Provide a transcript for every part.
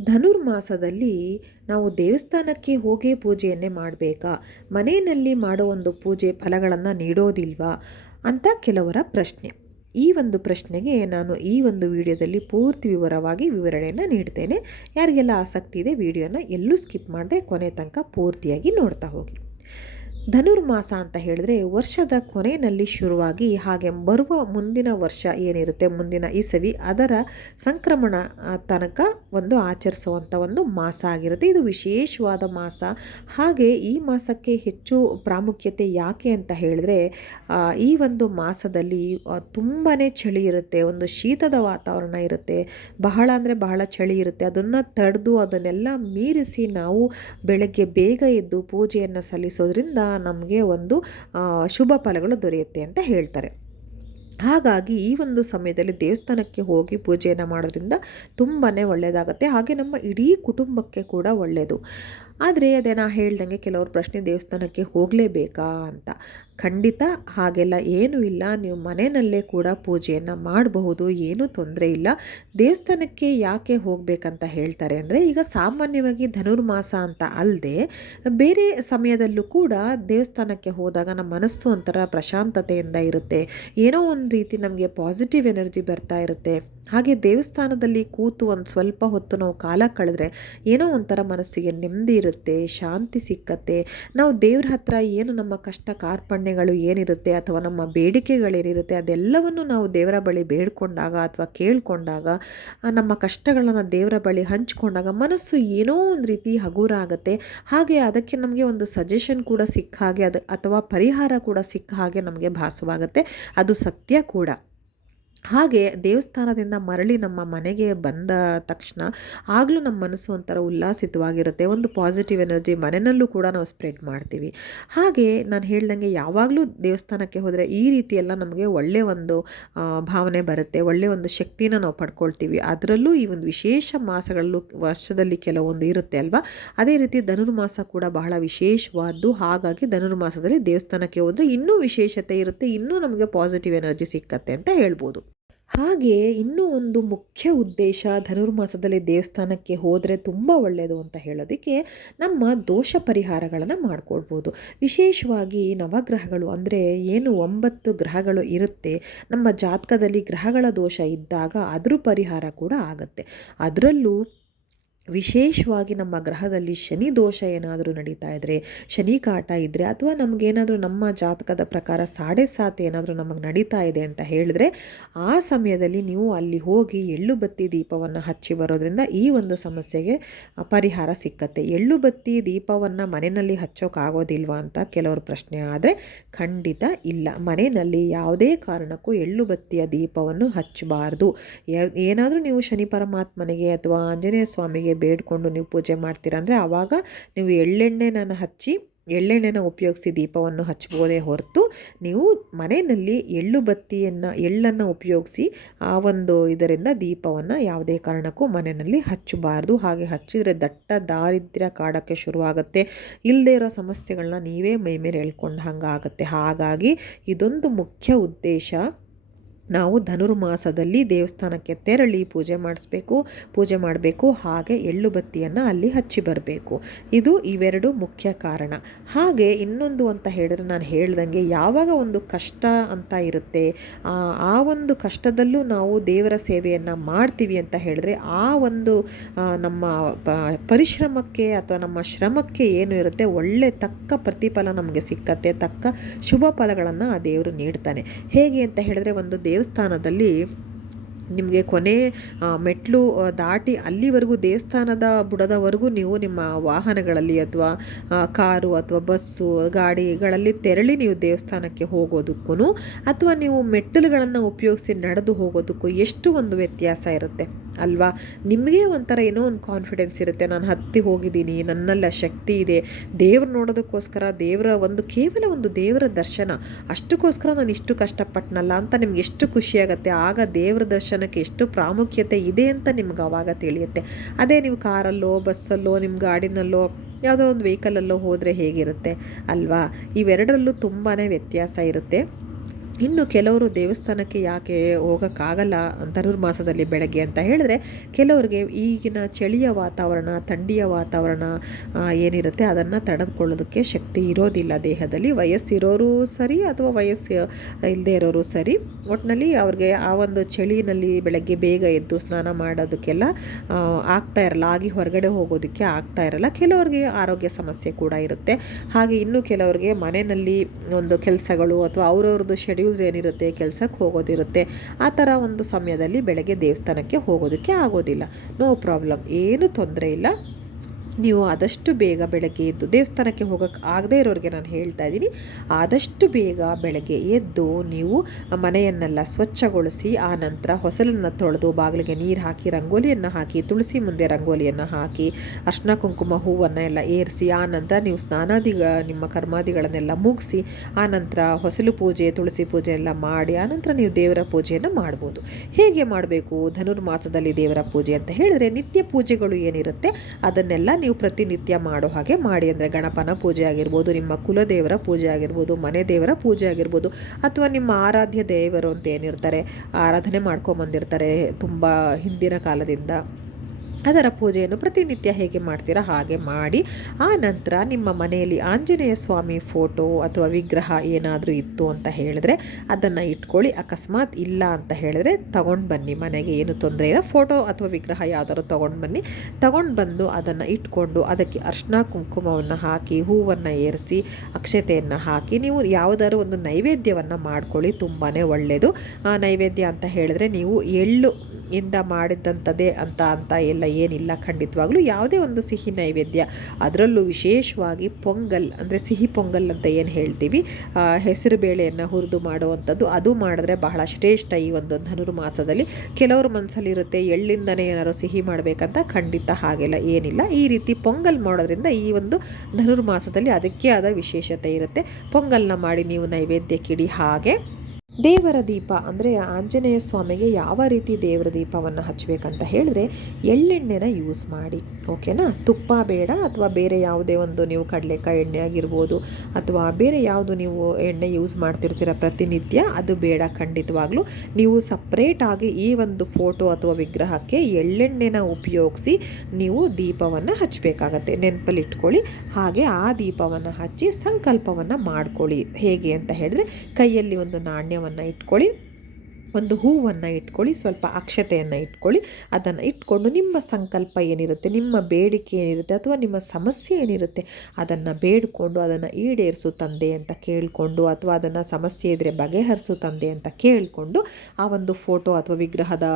ಧನುರ್ಮಾಸದಲ್ಲಿ ನಾವು ದೇವಸ್ಥಾನಕ್ಕೆ ಹೋಗೇ ಪೂಜೆಯನ್ನೇ ಮಾಡಬೇಕಾ? ಮನೆಯಲ್ಲಿ ಮಾಡೋ ಒಂದು ಪೂಜೆ ಫಲಗಳನ್ನು ನೀಡೋದಿಲ್ವಾ? ಅಂತ ಕೆಲವರ ಪ್ರಶ್ನೆ. ಈ ಒಂದು ಪ್ರಶ್ನೆಗೆ ನಾನು ಈ ಒಂದು ವಿಡಿಯೋದಲ್ಲಿ ಪೂರ್ತಿ ವಿವರವಾಗಿ ವಿವರಣೆಯನ್ನು ನೀಡ್ತೇನೆ. ಯಾರಿಗೆಲ್ಲ ಆಸಕ್ತಿ ಇದೆ, ವಿಡಿಯೋನ ಎಲ್ಲೂ ಸ್ಕಿಪ್ ಮಾಡದೆ ಕೊನೆ ತನಕ ಪೂರ್ತಿಯಾಗಿ ನೋಡ್ತಾ ಹೋಗಿ. ಧನುರ್ಮಾಸ ಅಂತ ಹೇಳಿದ್ರೆ ವರ್ಷದ ಕೊನೆಯಲ್ಲಿ ಶುರುವಾಗಿ ಹಾಗೆ ಬರುವ ಮುಂದಿನ ವರ್ಷ ಏನಿರುತ್ತೆ, ಮುಂದಿನ ಇಸವಿ ಅದರ ಸಂಕ್ರಮಣ ತನಕ ಒಂದು ಆಚರಿಸುವಂಥ ಒಂದು ಮಾಸ ಆಗಿರುತ್ತೆ. ಇದು ವಿಶೇಷವಾದ ಮಾಸ. ಹಾಗೆ ಈ ಮಾಸಕ್ಕೆ ಹೆಚ್ಚು ಪ್ರಾಮುಖ್ಯತೆ ಯಾಕೆ ಅಂತ ಹೇಳಿದ್ರೆ ಈ ಒಂದು ಮಾಸದಲ್ಲಿ ತುಂಬಾ ಚಳಿ ಇರುತ್ತೆ, ಒಂದು ಶೀತದ ವಾತಾವರಣ ಇರುತ್ತೆ. ಬಹಳ ಅಂದರೆ ಬಹಳ ಚಳಿ ಇರುತ್ತೆ. ಅದನ್ನು ತಡೆದು ಅದನ್ನೆಲ್ಲ ಮೀರಿಸಿ ನಾವು ಬೆಳಗ್ಗೆ ಬೇಗ ಎದ್ದು ಪೂಜೆಯನ್ನು ಸಲ್ಲಿಸೋದ್ರಿಂದ ನಮಗೆ ಒಂದು ಶುಭ ಫಲಗಳು ದೊರೆಯುತ್ತೆ ಅಂತ ಹೇಳ್ತಾರೆ. ಹಾಗಾಗಿ ಈ ಒಂದು ಸಮಯದಲ್ಲಿ ದೇವಸ್ಥಾನಕ್ಕೆ ಹೋಗಿ ಪೂಜೆಯನ್ನು ಮಾಡೋದ್ರಿಂದ ತುಂಬಾ ಒಳ್ಳೆಯದಾಗುತ್ತೆ ಹಾಗೆ ನಮ್ಮ ಇಡೀ ಕುಟುಂಬಕ್ಕೆ ಕೂಡ ಒಳ್ಳೆಯದು ಆದರೆ ಅದೇ ನಾ ಹೇಳ್ದಂಗೆ ಕೆಲವ್ರ ಪ್ರಶ್ನೆ ದೇವಸ್ಥಾನಕ್ಕೆ ಹೋಗಲೇಬೇಕಾ ಅಂತ. ಖಂಡಿತ ಹಾಗೆಲ್ಲ ಏನೂ ಇಲ್ಲ. ನೀವು ಮನೆಯಲ್ಲೇ ಕೂಡ ಪೂಜೆಯನ್ನು ಮಾಡಬಹುದು, ಏನೂ ತೊಂದರೆ ಇಲ್ಲ. ದೇವಸ್ಥಾನಕ್ಕೆ ಯಾಕೆ ಹೋಗಬೇಕಂತ ಹೇಳ್ತಾರೆ ಅಂದರೆ, ಈಗ ಸಾಮಾನ್ಯವಾಗಿ ಧನುರ್ಮಾಸ ಅಂತ ಅಲ್ಲದೆ ಬೇರೆ ಸಮಯದಲ್ಲೂ ಕೂಡ ದೇವಸ್ಥಾನಕ್ಕೆ ಹೋದಾಗ ನಮ್ಮ ಮನಸ್ಸು ಒಂಥರ ಪ್ರಶಾಂತತೆಯಿಂದ ಇರುತ್ತೆ. ಏನೋ ಒಂದು ರೀತಿ ನಮಗೆ ಪಾಸಿಟಿವ್ ಎನರ್ಜಿ ಬರ್ತಾ ಇರುತ್ತೆ. ಹಾಗೆ ದೇವಸ್ಥಾನದಲ್ಲಿ ಕೂತು ಒಂದು ಸ್ವಲ್ಪ ಹೊತ್ತು ನಾವು ಕಾಲ ಕಳೆದ್ರೆ ಏನೋ ಒಂಥರ ಮನಸ್ಸಿಗೆ ನೆಮ್ಮದಿ ಇರುತ್ತೆ, ಶಾಂತಿ ಸಿಕ್ಕತ್ತೆ. ನಾವು ದೇವ್ರ ಹತ್ರ ಏನು ನಮ್ಮ ಕಷ್ಟ ಕಾರ್ಪಣ್ಯಗಳು ಏನಿರುತ್ತೆ ಅಥವಾ ನಮ್ಮ ಬೇಡಿಕೆಗಳೇನಿರುತ್ತೆ ಅದೆಲ್ಲವನ್ನು ನಾವು ದೇವರ ಬಳಿ ಬೇಡ್ಕೊಂಡಾಗ ಅಥವಾ ಕೇಳ್ಕೊಂಡಾಗ ನಮ್ಮ ಕಷ್ಟಗಳನ್ನು ದೇವರ ಬಳಿ ಹಂಚ್ಕೊಂಡಾಗ ಮನಸ್ಸು ಏನೋ ಒಂದು ರೀತಿ ಹಗುರ ಆಗುತ್ತೆ ಹಾಗೆ ಅದಕ್ಕೆ ನಮಗೆ ಒಂದು ಸಜೆಷನ್ ಕೂಡ ಸಿಕ್ಕ ಹಾಗೆ ಅದು ಅಥವಾ ಪರಿಹಾರ ಕೂಡ ಸಿಕ್ಕ ಹಾಗೆ ನಮಗೆ ಭಾಸವಾಗುತ್ತೆ. ಅದು ಸತ್ಯ ಕೂಡ. ಹಾಗೆ ದೇವಸ್ಥಾನದಿಂದ ಮರಳಿ ನಮ್ಮ ಮನೆಗೆ ಬಂದ ತಕ್ಷಣ ಆಗಲೂ ನಮ್ಮ ಮನಸ್ಸು ಒಂಥರ ಉಲ್ಲಾಸಿತವಾಗಿರುತ್ತೆ. ಒಂದು ಪಾಸಿಟಿವ್ ಎನರ್ಜಿ ಮನೆಯಲ್ಲೂ ಕೂಡ ನಾವು ಸ್ಪ್ರೆಡ್ ಮಾಡ್ತೀವಿ. ಹಾಗೆ ನಾನು ಹೇಳ್ದಂಗೆ ಯಾವಾಗಲೂ ದೇವಸ್ಥಾನಕ್ಕೆ ಹೋದರೆ ಈ ರೀತಿ ಎಲ್ಲ ನಮಗೆ ಒಳ್ಳೆಯ ಒಂದು ಭಾವನೆ ಬರುತ್ತೆ. ಒಳ್ಳೆಯ ಒಂದು ಶಕ್ತಿನ ನಾವು ಪಡ್ಕೊಳ್ತೀವಿ. ಅದರಲ್ಲೂ ಈ ಒಂದು ವಿಶೇಷ ಮಾಸಗಳಲ್ಲೂ ವರ್ಷದಲ್ಲಿ ಕೆಲವೊಂದು ಇರುತ್ತೆ ಅಲ್ವಾ? ಅದೇ ರೀತಿ ಧನುರ್ಮಾಸ ಕೂಡ ಬಹಳ ವಿಶೇಷವಾದ್ದು. ಹಾಗಾಗಿ ಧನುರ್ಮಾಸದಲ್ಲಿ ದೇವಸ್ಥಾನಕ್ಕೆ ಹೋದರೆ ಇನ್ನೂ ವಿಶೇಷತೆ ಇರುತ್ತೆ. ಇನ್ನೂ ನಮಗೆ ಪಾಸಿಟಿವ್ ಎನರ್ಜಿ ಸಿಕ್ಕತ್ತೆ ಅಂತ ಹೇಳ್ಬೋದು. ಹಾಗೆ ಇನ್ನೂ ಒಂದು ಮುಖ್ಯ ಉದ್ದೇಶ ಧನುರ್ಮಾಸದಲ್ಲಿ ದೇವಸ್ಥಾನಕ್ಕೆ ಹೋದರೆ ತುಂಬ ಒಳ್ಳೆಯದು ಅಂತ ಹೇಳೋದಕ್ಕೆ ನಮ್ಮ ದೋಷ ಪರಿಹಾರಗಳನ್ನು ಮಾಡಿಕೊಡ್ಬೋದು. ವಿಶೇಷವಾಗಿ ನವಗ್ರಹಗಳು ಅಂದರೆ ಏನು ಒಂಬತ್ತು ಗ್ರಹಗಳು ಇರುತ್ತೆ, ನಮ್ಮ ಜಾತಕದಲ್ಲಿ ಗ್ರಹಗಳ ದೋಷ ಇದ್ದಾಗ ಅದ್ರ ಪರಿಹಾರ ಕೂಡ ಆಗುತ್ತೆ. ಅದರಲ್ಲೂ ವಿಶೇಷವಾಗಿ ನಮ್ಮ ಗ್ರಹದಲ್ಲಿ ಶನಿ ದೋಷ ಏನಾದರೂ ನಡೀತಾ ಇದ್ದರೆ ಶನಿ ಕಾಟ ಇದ್ದರೆ ಅಥವಾ ನಮಗೇನಾದರೂ ನಮ್ಮ ಜಾತಕದ ಪ್ರಕಾರ ಸಾಡೆ ಸಾತ್ ಏನಾದರೂ ನಮಗೆ ನಡೀತಾ ಇದೆ ಅಂತ ಹೇಳಿದ್ರೆ, ಆ ಸಮಯದಲ್ಲಿ ನೀವು ಅಲ್ಲಿ ಹೋಗಿ ಎಳ್ಳು ಬತ್ತಿ ದೀಪವನ್ನು ಹಚ್ಚಿ ಬರೋದ್ರಿಂದ ಈ ಒಂದು ಸಮಸ್ಯೆಗೆ ಪರಿಹಾರ ಸಿಕ್ಕತ್ತೆ. ಎಳ್ಳು ಬತ್ತಿ ದೀಪವನ್ನು ಮನೆಯಲ್ಲಿ ಹಚ್ಚೋಕ್ಕಾಗೋದಿಲ್ವಾ ಅಂತ ಕೆಲವ್ರ ಪ್ರಶ್ನೆ. ಆದರೆ ಖಂಡಿತ ಇಲ್ಲ. ಮನೆಯಲ್ಲಿ ಯಾವುದೇ ಕಾರಣಕ್ಕೂ ಎಳ್ಳು ಬತ್ತಿಯ ದೀಪವನ್ನು ಹಚ್ಚಬಾರ್ದು. ಏನಾದರೂ ನೀವು ಶನಿ ಪರಮಾತ್ಮನಿಗೆ ಅಥವಾ ಆಂಜನೇಯ ಸ್ವಾಮಿಗೆ ಬೇಡ್ಕೊಂಡು ನೀವು ಪೂಜೆ ಮಾಡ್ತೀರಾ ಅಂದರೆ ಆವಾಗ ನೀವು ಎಳ್ಳೆಣ್ಣೆನ ಹಚ್ಚಿ, ಎಳ್ಳೆಣ್ಣೆನ ಉಪಯೋಗಿಸಿ ದೀಪವನ್ನು ಹಚ್ಬೋದೇ ಹೊರತು ನೀವು ಮನೆಯಲ್ಲಿ ಎಳ್ಳು ಬತ್ತಿಯನ್ನು, ಎಳ್ಳನ್ನು ಉಪಯೋಗಿಸಿ ಆ ಒಂದು ಇದರಿಂದ ದೀಪವನ್ನು ಯಾವುದೇ ಕಾರಣಕ್ಕೂ ಮನೆಯಲ್ಲಿ ಹಚ್ಚಬಾರ್ದು. ಹಾಗೆ ಹಚ್ಚಿದರೆ ದಟ್ಟ ದಾರಿದ್ರ್ಯ ಕಾಡೋಕ್ಕೆ ಶುರುವಾಗುತ್ತೆ. ಇಲ್ಲದೇ ಇರೋ ಸಮಸ್ಯೆಗಳನ್ನ ನೀವೇ ಮೈ ಮೇಲೆ ಹೇಳ್ಕೊಂಡು ಹಂಗಾಗುತ್ತೆ ಹಾಗಾಗಿ ಇದೊಂದು ಮುಖ್ಯ ಉದ್ದೇಶ. ನಾವು ಧನುರ್ಮಾಸದಲ್ಲಿ ದೇವಸ್ಥಾನಕ್ಕೆ ತೆರಳಿ ಪೂಜೆ ಮಾಡಿಸ್ಬೇಕು, ಪೂಜೆ ಮಾಡಬೇಕು, ಹಾಗೆ ಎಳ್ಳು ಬತ್ತಿಯನ್ನು ಅಲ್ಲಿ ಹಚ್ಚಿ ಬರಬೇಕು. ಇದು ಇವೆರಡು ಮುಖ್ಯ ಕಾರಣ. ಹಾಗೆ ಇನ್ನೊಂದು ಅಂತ ಹೇಳಿದ್ರೆ ನಾನು ಹೇಳ್ದಂಗೆ ಯಾವಾಗ ಒಂದು ಕಷ್ಟ ಅಂತ ಇರುತ್ತೆ, ಆ ಒಂದು ಕಷ್ಟದಲ್ಲೂ ನಾವು ದೇವರ ಸೇವೆಯನ್ನು ಮಾಡ್ತೀವಿ ಅಂತ ಹೇಳಿದ್ರೆ ಆ ಒಂದು ನಮ್ಮ ಪರಿಶ್ರಮಕ್ಕೆ ಅಥವಾ ನಮ್ಮ ಶ್ರಮಕ್ಕೆ ಏನು ಇರುತ್ತೆ, ಒಳ್ಳೆ ತಕ್ಕ ಪ್ರತಿಫಲ ನಮಗೆ ಸಿಕ್ಕತ್ತೆ, ತಕ್ಕ ಶುಭ ಫಲಗಳನ್ನು ಆ ದೇವರು ನೀಡ್ತಾನೆ. ಹೇಗೆ ಅಂತ ಹೇಳಿದ್ರೆ ಒಂದು ದೇವಸ್ಥಾನದಲ್ಲಿ ನಿಮಗೆ ಕೊನೆ ಮೆಟ್ಟಿಲು ದಾಟಿ ಅಲ್ಲಿವರೆಗೂ ದೇವಸ್ಥಾನದ ಬುಡದವರೆಗೂ ನೀವು ನಿಮ್ಮ ವಾಹನಗಳಲ್ಲಿ ಅಥವಾ ಕಾರು ಅಥವಾ ಬಸ್ಸು, ಗಾಡಿಗಳಲ್ಲಿ ತೆರಳಿ ನೀವು ದೇವಸ್ಥಾನಕ್ಕೆ ಹೋಗೋದಕ್ಕೂ ಅಥವಾ ನೀವು ಮೆಟ್ಟಲುಗಳನ್ನು ಉಪಯೋಗಿಸಿ ನಡೆದು ಹೋಗೋದಕ್ಕೂ ಎಷ್ಟು ಒಂದು ವ್ಯತ್ಯಾಸ ಇರುತ್ತೆ? ಅಲ್ವಾ? ನಿಮಗೆ ಒಂಥರ ಏನೋ ಒಂದು ಕಾನ್ಫಿಡೆನ್ಸ್ ಇರುತ್ತೆ, ನಾನು ಹತ್ತಿ ಹೋಗಿದ್ದೀನಿ, ನನ್ನಲ್ಲಿ ಶಕ್ತಿ ಇದೆ, ದೇವ್ರು ನೋಡೋದಕ್ಕೋಸ್ಕರ, ದೇವರ ಒಂದು ಕೇವಲ ಒಂದು ದೇವರ ದರ್ಶನ, ಅಷ್ಟಕ್ಕೋಸ್ಕರ ನಾನು ಇಷ್ಟು ಕಷ್ಟಪಟ್ಟನಲ್ಲ ಅಂತ ನಿಮ್ಗೆ ಎಷ್ಟು ಖುಷಿಯಾಗತ್ತೆ ಆಗ ದೇವರ ದರ್ಶನಕ್ಕೆ ಎಷ್ಟು ಪ್ರಾಮುಖ್ಯತೆ ಇದೆ ಅಂತ ನಿಮ್ಗೆ ಆವಾಗ ತಿಳಿಯುತ್ತೆ. ಅದೇ ನೀವು ಕಾರಲ್ಲೋ, ಬಸ್ಸಲ್ಲೋ ನಿಮ್ಮ ಗಾಡಿನಲ್ಲೋ, ಯಾವುದೋ ಒಂದು ವೆಹಿಕಲಲ್ಲೋ ಹೋದರೆ ಹೇಗಿರುತ್ತೆ ಅಲ್ವಾ? ಇವೆರಡರಲ್ಲೂ ತುಂಬಾ ವ್ಯತ್ಯಾಸ ಇರುತ್ತೆ. ಇನ್ನು ಕೆಲವರು ದೇವಸ್ಥಾನಕ್ಕೆ ಯಾಕೆ ಹೋಗೋಕ್ಕಾಗಲ್ಲ ಧನುರ್ಮಾಸದಲ್ಲಿ ಬೆಳಗ್ಗೆ ಅಂತ ಹೇಳಿದ್ರೆ ಕೆಲವರಿಗೆ ಈಗಿನ ಚಳಿಯ ವಾತಾವರಣ, ಥಂಡಿಯ ವಾತಾವರಣ ಏನಿರುತ್ತೆ ಅದನ್ನು ತಡೆದುಕೊಳ್ಳೋದಕ್ಕೆ ಶಕ್ತಿ ಇರೋದಿಲ್ಲ ದೇಹದಲ್ಲಿ. ವಯಸ್ಸಿರೋರು ಸರಿ ಅಥವಾ ವಯಸ್ಸು ಇಲ್ಲದೇ ಇರೋರು ಸರಿ. ಒಟ್ಟಿನಲ್ಲಿ ಅವ್ರಿಗೆ ಆ ಒಂದು ಚಳಿನಲ್ಲಿ ಬೆಳಗ್ಗೆ ಬೇಗ ಎದ್ದು ಸ್ನಾನ ಮಾಡೋದಕ್ಕೆಲ್ಲ ಆಗ್ತಾ ಇರಲ್ಲ, ಆಗಿ ಹೊರಗಡೆ ಹೋಗೋದಕ್ಕೆ ಆಗ್ತಾ ಇರಲ್ಲ. ಕೆಲವರಿಗೆ ಆರೋಗ್ಯ ಸಮಸ್ಯೆ ಕೂಡ ಇರುತ್ತೆ. ಹಾಗೆ ಇನ್ನು ಕೆಲವರಿಗೆ ಮನೆಯಲ್ಲಿ ಒಂದು ಕೆಲಸಗಳು ಅಥವಾ ಅವ್ರವ್ರದ್ದು ಶೆಡ್ಯೂಲ್ ಯೂಸ್ ಏನಿರುತ್ತೆ, ಕೆಲಸಕ್ಕೆ ಹೋಗೋದಿರುತ್ತೆ. ಆ ಥರ ಒಂದು ಸಮಯದಲ್ಲಿ ಬೆಳಗ್ಗೆ ದೇವಸ್ಥಾನಕ್ಕೆ ಹೋಗೋದಕ್ಕೆ ಆಗೋದಿಲ್ಲ. No problem. ಏನೂ ತೊಂದರೆ ಇಲ್ಲ. ನೀವು ಆದಷ್ಟು ಬೇಗ ಬೆಳಗ್ಗೆ ಎದ್ದು ದೇವಸ್ಥಾನಕ್ಕೆ ಹೋಗೋಕ್ಕೆ ಆಗದೇ ಇರೋರಿಗೆ ನಾನು ಹೇಳ್ತಾ ಇದ್ದೀನಿ. ಆದಷ್ಟು ಬೇಗ ಬೆಳಗ್ಗೆ ಎದ್ದು ನೀವು ಮನೆಯನ್ನೆಲ್ಲ ಸ್ವಚ್ಛಗೊಳಿಸಿ, ಆ ನಂತರ ಹೊಸಲನ್ನು ತೊಳೆದು ಬಾಗಿಲಿಗೆ ನೀರು ಹಾಕಿ, ರಂಗೋಲಿಯನ್ನು ಹಾಕಿ, ತುಳಸಿ ಮುಂದೆ ರಂಗೋಲಿಯನ್ನು ಹಾಕಿ, ಅರ್ಶನ, ಕುಂಕುಮ ಹೂವನ್ನು ಎಲ್ಲ ಏರಿಸಿ, ಆ ನಂತರ ನೀವು ಸ್ನಾನಾದಿ ನಿಮ್ಮ ಕರ್ಮಾದಿಗಳನ್ನೆಲ್ಲ ಮುಗಿಸಿ, ಆ ನಂತರ ಹೊಸಲು ಪೂಜೆ, ತುಳಸಿ ಪೂಜೆ ಎಲ್ಲ ಮಾಡಿ ಆನಂತರ ನೀವು ದೇವರ ಪೂಜೆಯನ್ನು ಮಾಡ್ಬೋದು. ಹೇಗೆ ಮಾಡಬೇಕು? ಧನುರ್ಮಾಸದಲ್ಲಿ ದೇವರ ಪೂಜೆ ಅಂತ ಹೇಳಿದ್ರೆ ನಿತ್ಯ ಪೂಜೆಗಳು ಏನಿರುತ್ತೆ? ಅದನ್ನೆಲ್ಲ ನೀವು ಪ್ರತಿನಿತ್ಯ ಮಾಡೋ ಹಾಗೆ ಮಾಡಿ. ಅಂದರೆ ಗಣಪನ ಪೂಜೆ ಆಗಿರ್ಬೋದು, ನಿಮ್ಮ ಕುಲದೇವರ ಪೂಜೆ ಆಗಿರ್ಬೋದು, ಮನೆ ದೇವರ ಪೂಜೆ ಆಗಿರ್ಬೋದು, ಅಥವಾ ನಿಮ್ಮ ಆರಾಧ್ಯ ದೇವರು ಅಂತ ಏನಿರ್ತಾರೆ, ಆರಾಧನೆ ಮಾಡ್ಕೊಂಬಂದಿರ್ತಾರೆ, ತುಂಬ ಹಿಂದಿನ ಕಾಲದಿಂದ. ಅದರ ಪೂಜೆಯನ್ನು ಪ್ರತಿನಿತ್ಯ ಹೇಗೆ ಮಾಡ್ತೀರಾ ಹಾಗೆ ಮಾಡಿ, ಆ ನಂತರ ನಿಮ್ಮ ಮನೆಯಲ್ಲಿ ಆಂಜನೇಯ ಸ್ವಾಮಿ ಫೋಟೋ ಅಥವಾ ವಿಗ್ರಹ ಏನಾದರೂ ಇತ್ತು ಅಂತ ಹೇಳಿದ್ರೆ ಅದನ್ನು ಇಟ್ಕೊಳ್ಳಿ. ಅಕಸ್ಮಾತ್ ಇಲ್ಲ ಅಂತ ಹೇಳಿದ್ರೆ ತಗೊಂಡು ಬನ್ನಿ. ಮನೆಗೆ ಏನು ತೊಂದರೆ ಇಲ್ಲ. ಫೋಟೋ ಅಥವಾ ವಿಗ್ರಹ ಯಾವ್ದಾದ್ರು ತೊಗೊಂಡು ಬನ್ನಿ. ತಗೊಂಡು ಬಂದು ಅದನ್ನು ಇಟ್ಕೊಂಡು ಅದಕ್ಕೆ ಅರ್ಶಿನ ಕುಂಕುಮವನ್ನು ಹಾಕಿ, ಹೂವನ್ನು ಏರಿಸಿ, ಅಕ್ಷತೆಯನ್ನು ಹಾಕಿ, ನೀವು ಯಾವುದಾದ್ರು ಒಂದು ನೈವೇದ್ಯವನ್ನು ಮಾಡ್ಕೊಳ್ಳಿ. ತುಂಬಾ ಒಳ್ಳೆಯದು ನೈವೇದ್ಯ ಅಂತ ಹೇಳಿದ್ರೆ ನೀವು ಎಳ್ಳು ಇಂದ ಮಾಡಿದ್ದಂಥದ್ದೇ ಅಂತ ಅಂತ ಎಲ್ಲ ಏನಿಲ್ಲ, ಖಂಡಿತವಾಗ್ಲೂ ಯಾವುದೇ ಒಂದು ಸಿಹಿ ನೈವೇದ್ಯ. ಅದರಲ್ಲೂ ವಿಶೇಷವಾಗಿ ಪೊಂಗಲ್, ಅಂದರೆ ಸಿಹಿ ಪೊಂಗಲ್ ಅಂತ ಏನು ಹೇಳ್ತೀವಿ ಹೆಸರು ಬೇಳೆಯನ್ನು ಹುರಿದು ಮಾಡುವಂಥದ್ದು, ಅದು ಮಾಡಿದ್ರೆ ಬಹಳ ಶ್ರೇಷ್ಠ ಈ ಒಂದು ಧನುರ್ಮಾಸದಲ್ಲಿ ಕೆಲವರು ಮನಸ್ಸಲ್ಲಿರುತ್ತೆ ಎಳ್ಳಿಂದನೇ ಏನಾದ್ರು ಸಿಹಿ ಮಾಡಬೇಕಂತ ಖಂಡಿತ ಹಾಗೆಲ್ಲ ಏನಿಲ್ಲ. ಈ ರೀತಿ ಪೊಂಗಲ್ ಮಾಡೋದ್ರಿಂದ ಈ ಒಂದು ಧನುರ್ಮಾಸದಲ್ಲಿ ಅದಕ್ಕೆ ಆದ ವಿಶೇಷತೆ ಇರುತ್ತೆ. ಪೊಂಗಲ್ನ ಮಾಡಿ ನೀವು ನೈವೇದ್ಯಕ್ಕಿಡಿ ಹಾಗೆ ದೇವರ ದೀಪ ಅಂದರೆ ಆಂಜನೇಯ ಸ್ವಾಮಿಗೆ ಯಾವ ರೀತಿ ದೇವರ ದೀಪವನ್ನು ಹಚ್ಚಬೇಕಂತ ಹೇಳಿದ್ರೆ ಎಳ್ಳೆಣ್ಣೆನ ಯೂಸ್ ಮಾಡಿ ಓಕೆನಾ ತುಪ್ಪ ಬೇಡ ಅಥವಾ ಬೇರೆ ಯಾವುದೇ ಒಂದು ನೀವು ಕಡಲೆಕಾಯಿ ಎಣ್ಣೆ ಆಗಿರ್ಬೋದು ಅಥವಾ ಬೇರೆ ಯಾವುದು ನೀವು ಎಣ್ಣೆ ಯೂಸ್ ಮಾಡ್ತಿರ್ತೀರ ಪ್ರತಿನಿತ್ಯ, ಅದು ಬೇಡ ಖಂಡಿತವಾಗ್ಲೂ. ನೀವು ಸಪ್ರೇಟಾಗಿ ಈ ಒಂದು ಫೋಟೋ ಅಥವಾ ವಿಗ್ರಹಕ್ಕೆ ಎಳ್ಳೆಣ್ಣೆನ ಉಪಯೋಗಿಸಿ ನೀವು ದೀಪವನ್ನು ಹಚ್ಚಬೇಕಾಗತ್ತೆ. ನೆನಪಲ್ಲಿ ಇಟ್ಕೊಳ್ಳಿ ಹಾಗೆ ಆ ದೀಪವನ್ನು ಹಚ್ಚಿ ಸಂಕಲ್ಪವನ್ನು ಮಾಡ್ಕೊಳ್ಳಿ. ಹೇಗೆ ಅಂತ ಹೇಳಿದ್ರೆ ಕೈಯಲ್ಲಿ ಒಂದು ನಾಣ್ಯ ಇಟ್ಕೊಳ್ಳಿ. ಒಂದು ಹೂವನ್ನು ಇಟ್ಕೊಳ್ಳಿ, ಸ್ವಲ್ಪ ಅಕ್ಷತೆಯನ್ನು ಇಟ್ಕೊಳ್ಳಿ. ಅದನ್ನು ಇಟ್ಕೊಂಡು ನಿಮ್ಮ ಸಂಕಲ್ಪ ಏನಿರುತ್ತೆ, ನಿಮ್ಮ ಬೇಡಿಕೆ ಏನಿರುತ್ತೆ ಅಥವಾ ನಿಮ್ಮ ಸಮಸ್ಯೆ ಏನಿರುತ್ತೆ, ಅದನ್ನು ಬೇಡಿಕೊಂಡು, ಅದನ್ನು ಈಡೇರಿಸು ತಂದೆ ಅಂತ ಕೇಳಿಕೊಂಡು ಅಥವಾ ಅದನ್ನು ಸಮಸ್ಯೆ ಇದ್ದರೆ ಬಗೆಹರಿಸು ತಂದೆ ಅಂತ ಕೇಳಿಕೊಂಡು ಆ ಒಂದು ಫೋಟೋ ಅಥವಾ ವಿಗ್ರಹದ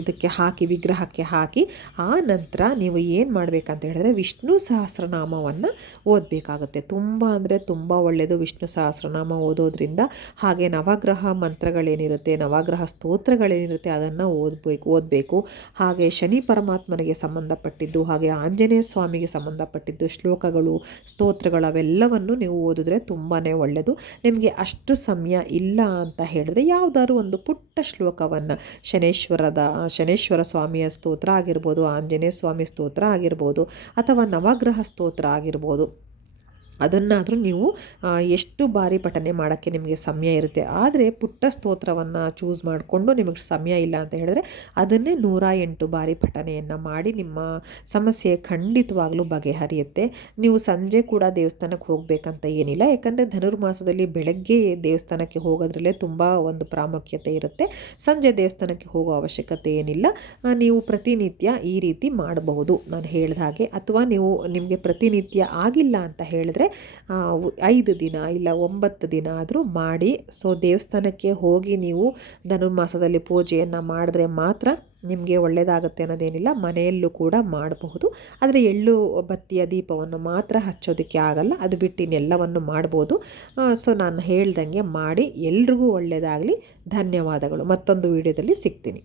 ಇದಕ್ಕೆ ಹಾಕಿ, ವಿಗ್ರಹಕ್ಕೆ ಹಾಕಿ, ಆ ನಂತರ ನೀವು ಏನು ಮಾಡಬೇಕಂತ ಹೇಳಿದ್ರೆ ವಿಷ್ಣು ಸಹಸ್ರನಾಮವನ್ನು ಓದಬೇಕಾಗುತ್ತೆ. ತುಂಬ ಅಂದರೆ ತುಂಬ ಒಳ್ಳೆಯದು ವಿಷ್ಣು ಸಹಸ್ರನಾಮ ಓದೋದ್ರಿಂದ. ಹಾಗೆ ನವಗ್ರಹ ಮಂತ್ರಗಳೇನಿರುತ್ತೆ ನವಗ್ರಹ ಸ್ತೋತ್ರಗಳೇನಿರುತ್ತೆ ಅದನ್ನು ಓದಬೇಕು ಓದಬೇಕು. ಹಾಗೆ ಶನಿ ಪರಮಾತ್ಮನಿಗೆ ಸಂಬಂಧಪಟ್ಟಿದ್ದು, ಹಾಗೆ ಆಂಜನೇಯ ಸ್ವಾಮಿಗೆ ಸಂಬಂಧಪಟ್ಟಿದ್ದು ಶ್ಲೋಕಗಳು, ಸ್ತೋತ್ರಗಳು ಅವೆಲ್ಲವನ್ನು ನೀವು ಓದಿದ್ರೆ ತುಂಬಾ ಒಳ್ಳೆಯದು ನಿಮಗೆ ಅಷ್ಟು ಸಮಯ ಇಲ್ಲ ಅಂತ ಹೇಳಿದ್ರೆ ಯಾವುದಾದ್ರು ಒಂದು ಪುಟ್ಟ ಶ್ಲೋಕವನ್ನು, ಶನೇಶ್ವರದ, ಶನೇಶ್ವರ ಸ್ವಾಮಿಯ ಸ್ತೋತ್ರ ಆಗಿರ್ಬೋದು, ಆಂಜನೇಯ ಸ್ವಾಮಿ ಸ್ತೋತ್ರ ಆಗಿರ್ಬೋದು, ಅಥವಾ ನವಗ್ರಹ ಸ್ತೋತ್ರ ಆಗಿರ್ಬೋದು. ಅದನ್ನಾದರೂ ನೀವು ಎಷ್ಟು ಬಾರಿ ಪಠನೆ ಮಾಡೋಕ್ಕೆ ನಿಮಗೆ ಸಮಯ ಇರುತ್ತೆ. ಆದರೆ ಪುಟ್ಟ ಸ್ತೋತ್ರವನ್ನು ಚೂಸ್ ಮಾಡಿಕೊಂಡು ನಿಮಗೆ ಸಮಯ ಇಲ್ಲ ಅಂತ ಹೇಳಿದ್ರೆ ಅದನ್ನೇ ನೂರ ಎಂಟು ಬಾರಿ ಪಠನೆಯನ್ನು ಮಾಡಿ ನಿಮ್ಮ ಸಮಸ್ಯೆ ಖಂಡಿತವಾಗ್ಲೂ ಬಗೆಹರಿಯುತ್ತೆ. ನೀವು ಸಂಜೆ ಕೂಡ ದೇವಸ್ಥಾನಕ್ಕೆ ಹೋಗಬೇಕಂತ ಏನಿಲ್ಲ. ಯಾಕಂದರೆ ಧನುರ್ಮಾಸದಲ್ಲಿ ಬೆಳಗ್ಗೆ ದೇವಸ್ಥಾನಕ್ಕೆ ಹೋಗೋದ್ರಲ್ಲೇ ತುಂಬ ಒಂದು ಪ್ರಾಮುಖ್ಯತೆ ಇರುತ್ತೆ. ಸಂಜೆ ದೇವಸ್ಥಾನಕ್ಕೆ ಹೋಗೋ ಅವಶ್ಯಕತೆ ಏನಿಲ್ಲ. ನೀವು ಪ್ರತಿನಿತ್ಯ ಈ ರೀತಿ ಮಾಡಬಹುದು. ನಾನು ಹೇಳಿದ ಹಾಗೆ. ಅಥವಾ ನೀವು ನಿಮಗೆ ಪ್ರತಿನಿತ್ಯ ಆಗಿಲ್ಲ ಅಂತ ಹೇಳಿದ್ರೆ ಐದು ದಿನ ಇಲ್ಲ ಒಂಬತ್ತು ದಿನ ಆದರೂ ಮಾಡಿ. ಸೊ ದೇವಸ್ಥಾನಕ್ಕೆ ಹೋಗಿ ನೀವು ಧನುರ್ಮಾಸದಲ್ಲಿ ಪೂಜೆಯನ್ನು ಮಾಡಿದ್ರೆ ಮಾತ್ರ ನಿಮಗೆ ಒಳ್ಳೆಯದಾಗುತ್ತೆ ಅನ್ನೋದೇನಿಲ್ಲ. ಮನೆಯಲ್ಲೂ ಕೂಡ ಮಾಡಬಹುದು. ಆದರೆ ಎಳ್ಳು ಬತ್ತಿಯ ದೀಪವನ್ನು ಮಾತ್ರ ಹಚ್ಚೋದಕ್ಕೆ ಆಗಲ್ಲ. ಅದು ಬಿಟ್ಟು ಇನ್ನೆಲ್ಲವನ್ನು ಮಾಡ್ಬೋದು. ಸೊ ನಾನು ಹೇಳ್ದಂಗೆ ಮಾಡಿ. ಎಲ್ರಿಗೂ ಒಳ್ಳೆಯದಾಗಲಿ ಧನ್ಯವಾದಗಳು. ಮತ್ತೊಂದು ವಿಡಿಯೋದಲ್ಲಿ ಸಿಗ್ತೀನಿ.